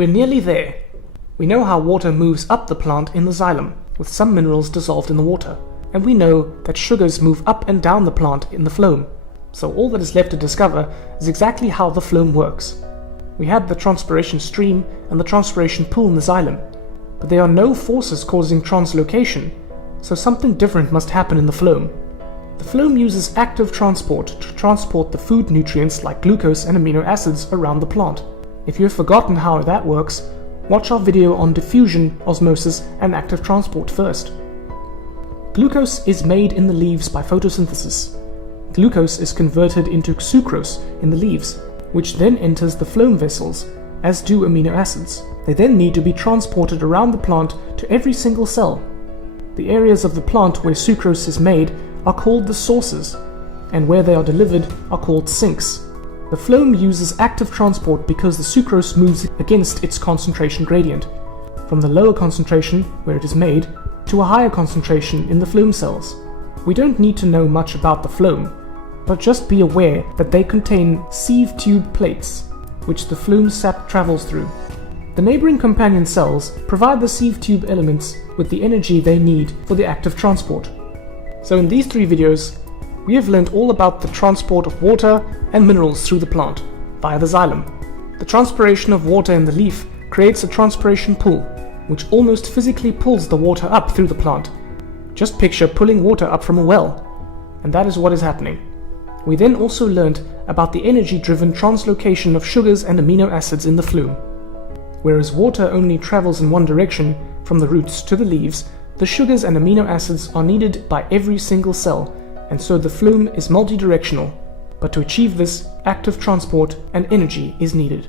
We're nearly there. We know how water moves up the plant in the xylem, with some minerals dissolved in the water, and we know that sugars move up and down the plant in the phloem. So all that is left to discover is exactly how the phloem works. We had the transpiration stream and the transpiration pool in the xylem, but there are no forces causing translocation, so something different must happen in the phloem. The phloem uses active transport to transport the food nutrients like glucose and amino acids around the plant. If you have forgotten how that works, watch our video on diffusion, osmosis, and active transport first. Glucose is made in the leaves by photosynthesis. Glucose is converted into sucrose in the leaves, which then enters the phloem vessels, as do amino acids. They then need to be transported around the plant to every single cell. The areas of the plant where sucrose is made are called the sources, and where they are delivered are called sinks. The phloem uses active transport because the sucrose moves against its concentration gradient, from the lower concentration, where it is made, to a higher concentration in the phloem cells. We don't need to know much about the phloem, but just be aware that they contain sieve tube plates, which the phloem sap travels through. The neighboring companion cells provide the sieve tube elements with the energy they need for the active transport. So in these 3 videos, we have learned all about the transport of water and minerals through the plant via the xylem. The transpiration of water in the leaf creates a transpiration pool, which almost physically pulls the water up through the plant. Just picture pulling water up from a well, and that is what is happening. We then also learned about the energy-driven translocation of sugars and amino acids in the phloem. Whereas water only travels in one direction, from the roots to the leaves, the sugars and amino acids are needed by every single cell, and so the phloem is multidirectional. But to achieve this, active transport and energy is needed.